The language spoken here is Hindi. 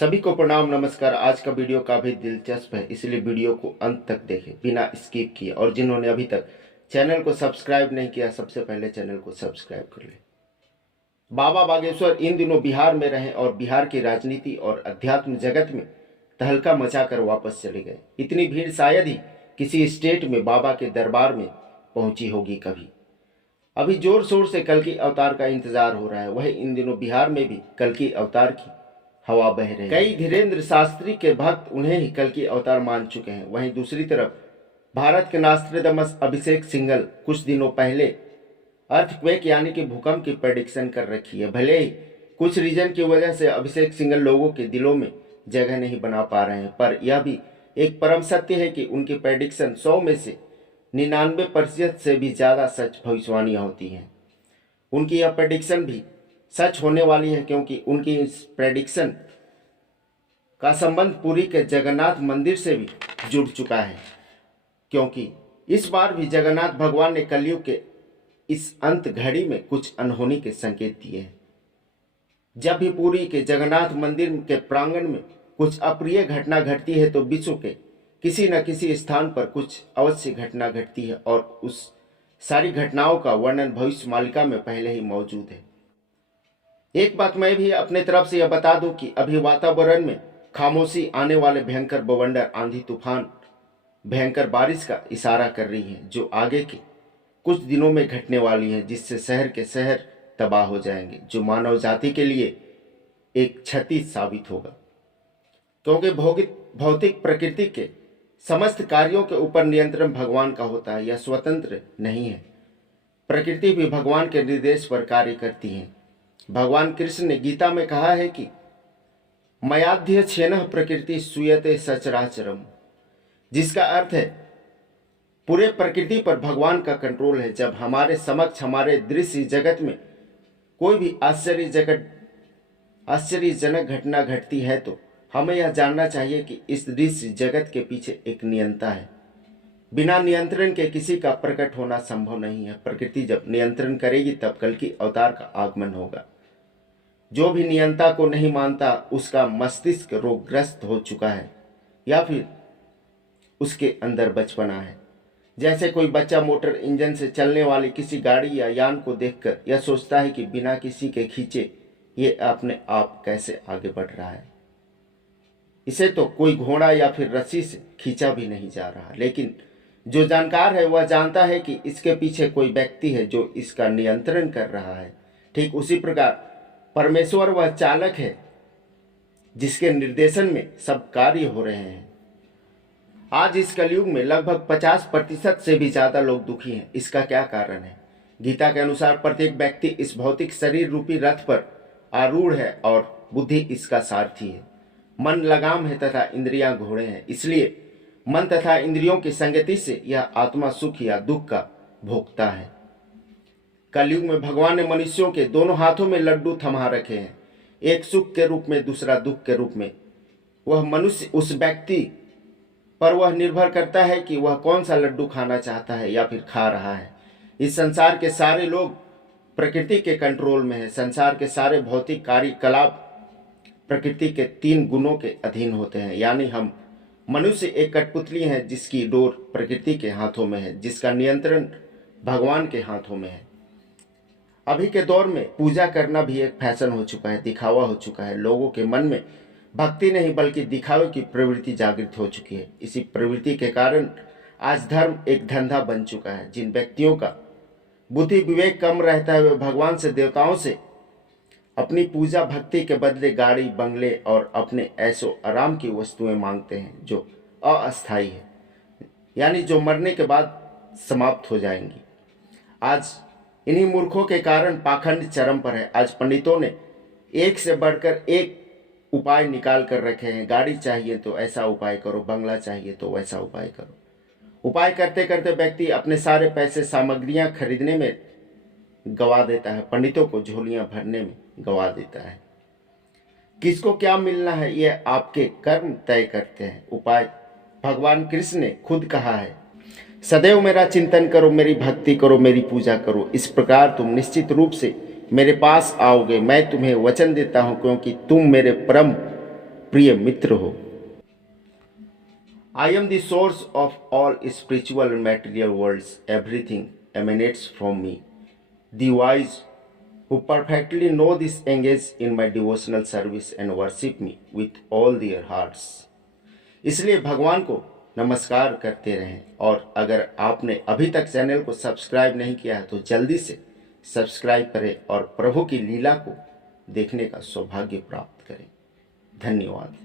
सभी को प्रणाम नमस्कार। आज का वीडियो काफ़ी दिलचस्प है, इसलिए वीडियो को अंत तक देखें बिना स्किप किए। और जिन्होंने अभी तक चैनल को सब्सक्राइब नहीं किया, सबसे पहले चैनल को सब्सक्राइब कर लें। बाबा बागेश्वर इन दिनों बिहार में रहे और बिहार की राजनीति और अध्यात्म जगत में तहलका मचाकर वापस चले गए। इतनी भीड़ शायद ही किसी स्टेट में बाबा के दरबार में पहुंची होगी कभी। अभी जोर शोर से कल्कि अवतार का इंतजार हो रहा है। वह इन दिनों बिहार में भी कल्कि अवतार की हवा बह रही है। कई धीरेन्द्र शास्त्री के भक्त उन्हें ही कल्कि अवतार मान चुके हैं। वहीं दूसरी तरफ भारत के नास्ट्रेडमस अभिषेक सिंघल कुछ दिनों पहले अर्थक्वेक यानी कि भूकंप की प्रेडिक्शन कर रखी है। भले ही कुछ रीजन की वजह से अभिषेक सिंघल लोगों के दिलों में जगह नहीं बना पा रहे हैं, पर यह भी एक परम सत्य है कि उनकी प्रेडिक्शन 100 में से 99% से भी ज़्यादा सच भविष्यवाणियाँ होती हैं। उनकी यह प्रेडिक्शन भी सच होने वाली है, क्योंकि उनकी इस प्रेडिक्शन का संबंध पुरी के जगन्नाथ मंदिर से भी जुड़ चुका है। क्योंकि इस बार भी जगन्नाथ भगवान ने कलयुग के इस अंत घड़ी में कुछ अनहोनी के संकेत दिए हैं। जब भी पुरी के जगन्नाथ मंदिर के प्रांगण में कुछ अप्रिय घटना घटती है तो विश्व के किसी न किसी स्थान पर कुछ अवश्य घटना घटती है, और उस सारी घटनाओं का वर्णन भविष्य मालिका में पहले ही मौजूद है। एक बात मैं भी अपने तरफ से यह बता दूं कि अभी वातावरण में खामोशी आने वाले भयंकर बवंडर, आंधी तूफान, भयंकर बारिश का इशारा कर रही है, जो आगे के कुछ दिनों में घटने वाली है, जिससे शहर के शहर तबाह हो जाएंगे, जो मानव जाति के लिए एक क्षति साबित होगा। क्योंकि भौतिक प्रकृति के समस्त कार्यों के ऊपर नियंत्रण भगवान का होता है, यह स्वतंत्र नहीं है। प्रकृति भी भगवान के निर्देश पर कार्य करती है। भगवान कृष्ण ने गीता में कहा है कि मयाध्यक्षेण प्रकृति सूयते सचराचरम, जिसका अर्थ है पूरे प्रकृति पर भगवान का कंट्रोल है। जब हमारे समक्ष हमारे दृश्य जगत में कोई भी आश्चर्यजनक घटना घटती है तो हमें यह जानना चाहिए कि इस दृश्य जगत के पीछे एक नियंता है। बिना नियंत्रण के किसी का प्रकट होना संभव नहीं है। प्रकृति जब नियंत्रण करेगी तब कल्कि अवतार का आगमन होगा। जो भी नियंता को नहीं मानता उसका मस्तिष्क रोगग्रस्त हो चुका है, या फिर उसके अंदर बचपना है। जैसे कोई बच्चा मोटर इंजन से चलने वाली किसी गाड़ी या यान को देखकर यह सोचता है कि बिना किसी के खींचे ये अपने आप कैसे आगे बढ़ रहा है। इसे तो कोई घोड़ा या फिर रस्सी से खींचा भी नहीं जा रहा। लेकिन जो जानकार है वह जानता है कि इसके पीछे कोई व्यक्ति है जो इसका नियंत्रण कर रहा है। ठीक उसी प्रकार परमेश्वर वह चालक है जिसके निर्देशन में सब कार्य हो रहे हैं। आज इस कलयुग में लगभग 50% से भी ज्यादा लोग दुखी हैं। इसका क्या कारण है? गीता के अनुसार प्रत्येक व्यक्ति इस भौतिक शरीर रूपी रथ पर आरूढ़ है और बुद्धि इसका सारथी है। मन लगाम है तथा इंद्रियां घोड़े हैं। इसलिए मन तथा इंद्रियों की संगति से यह आत्मा सुख या दुख का भोगता है। कलयुग में भगवान ने मनुष्यों के दोनों हाथों में लड्डू थमा रखे हैं, एक सुख के रूप में, दूसरा दुख के रूप में। वह मनुष्य उस व्यक्ति पर वह निर्भर करता है कि वह कौन सा लड्डू खाना चाहता है या फिर खा रहा है। इस संसार के सारे लोग प्रकृति के कंट्रोल में है। संसार के सारे भौतिक कार्यकलाप प्रकृति के 3 गुणों के अधीन होते हैं। यानी हम मनुष्य एक कठपुतली हैं जिसकी डोर प्रकृति के हाथों में है, जिसका नियंत्रण भगवान के हाथों में है। अभी के दौर में पूजा करना भी एक फैशन हो चुका है, दिखावा हो चुका है। लोगों के मन में भक्ति नहीं बल्कि दिखावे की प्रवृत्ति जागृत हो चुकी है। इसी प्रवृत्ति के कारण आज धर्म एक धंधा बन चुका है। जिन व्यक्तियों का बुद्धि विवेक कम रहता है वे भगवान से, देवताओं से अपनी पूजा भक्ति के बदले गाड़ी, बंगले और अपने ऐशो आराम की वस्तुएं मांगते हैं, जो अस्थायी है, यानी जो मरने के बाद समाप्त हो जाएंगी। आज इन्हीं मूर्खों के कारण पाखंड चरम पर है। आज पंडितों ने एक से बढ़कर एक उपाय निकाल कर रखे हैं। गाड़ी चाहिए तो ऐसा उपाय करो, बंगला चाहिए तो वैसा उपाय करो। उपाय करते करते व्यक्ति अपने सारे पैसे सामग्रियां खरीदने में गवा देता है, पंडितों को झोलियां भरने में गवा देता है। किसको क्या मिलना है यह आपके कर्म तय करते हैं। उपाय भगवान कृष्ण ने खुद कहा है, सदैव मेरा चिंतन करो, मेरी भक्ति करो, मेरी पूजा करो। इस प्रकार तुम निश्चित रूप से मेरे पास आओगे। मैं तुम्हें वचन देता हूँ, क्योंकि तुम मेरे परम प्रिय मित्र हो। I am the source of all spiritual and material worlds. Everything emanates from me. The wise who perfectly know this engage in my devotional service and worship me with all their hearts. इसलिए भगवान को नमस्कार करते रहें, और अगर आपने अभी तक चैनल को सब्सक्राइब नहीं किया है तो जल्दी से सब्सक्राइब करें और प्रभु की लीला को देखने का सौभाग्य प्राप्त करें। धन्यवाद।